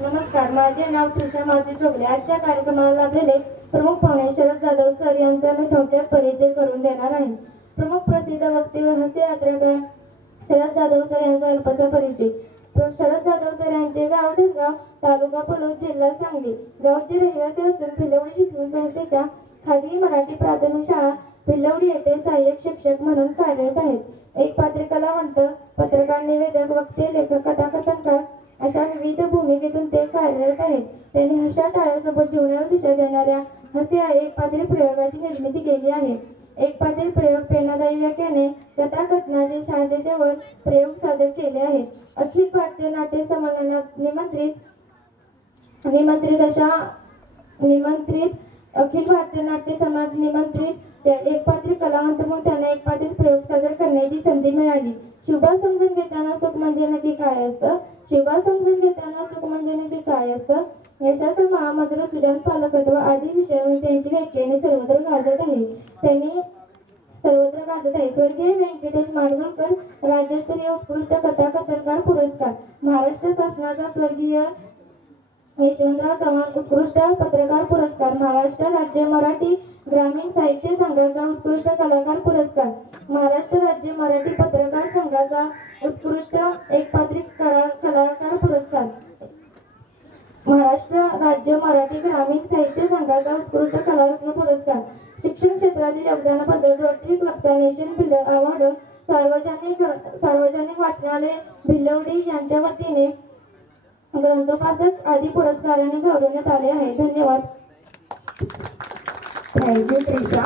नमस्कार, माझे नाव त्रिशा मारुती जोगले. आजच्या कार्यक्रमाला लाभलेले प्रमुख पाहुणे शरद जाधव सर यांचा मी थोडक्यात परिचय करून देणार आहे. प्रमुख प्रसिद्ध वक्ते व हास्य यात्रेकर शरद जाधव सर यांचा अल्पसा परिचय. शरद जाधव सर यांचे गाव धनगाव, तालुका पलूस, जिल्हा सांगली. गावचे रहिवासी असून भिलवडी शिक्षण संस्थेच्या खाजगी मराठी प्राथमिक शाळा भिलवडी येथे सहाय्यक शिक्षक म्हणून कार्यरत आहेत. एक पात्री कलावंत, पत्रकार, निवेदक, वक्ते, लेखक, कथाकथनकार अशा विविध भूमिकेतून ते कार्यरत आहेत. त्यांनी हशा टाळ्यासोबत जीवनाला दिशा देणाऱ्या हसे एक पात्री प्रयोगाची निर्मिती केली आहे. एक पात्री प्रयोग प्रेरणादायी व्याख्याने, कथाकथनाचे शहाजेच्या वर प्रयोग सादर केले आहेत. अखिल भारतीय नाट्य संमेलनात अखिल भारतीय नाट्य संमेलनात निमंत्रित एक पात्री कलावंत म्हणून त्यांना एक पात्री प्रयोग सादर करण्याची संधी मिळाली. शुभा समजून घेताना सुख म्हणजे नक्की काय असतं? शुभा समजून घेताना सुख म्हणजे नक्की काय असतं? यशाचं महामंत्र, सुजाण पालकत्व आदी विषयावर त्यांची व्याख्याने सर्वत्र गाजत आहे. स्वर्गीय व्यंकटेश माडगूळकर राज्यस्तरीय उत्कृष्ट कथाकथनकार पुरस्कार, महाराष्ट्र शासनाचा स्वर्गीय यशवंतराव चव्हाण उत्कृष्ट पत्रकार पुरस्कार, महाराष्ट्र राज्य मराठी ग्रामीण साहित्य संघाचा उत्कृष्ट कलाकार पुरस्कार, महाराष्ट्र राज्य मराठी पत्रकार संघाचा उत्कृष्ट एकपात्री कलाकार पुरस्कार, महाराष्ट्र राज्य मराठी ग्रामीण साहित्य संघाचा उत्कृष्ट कलारत्न पुरस्कार, शिक्षण क्षेत्रातील योगदानाबद्दल रोटरी क्लबचा नेशन अवॉर्ड, सार्वजनिक वाचनालय भिलवडी यांच्या वतीने ग्रंथोपासक आदी पुरस्काराने गौरवण्यात आले आहे. धन्यवाद. थँक्यू त्रिशा.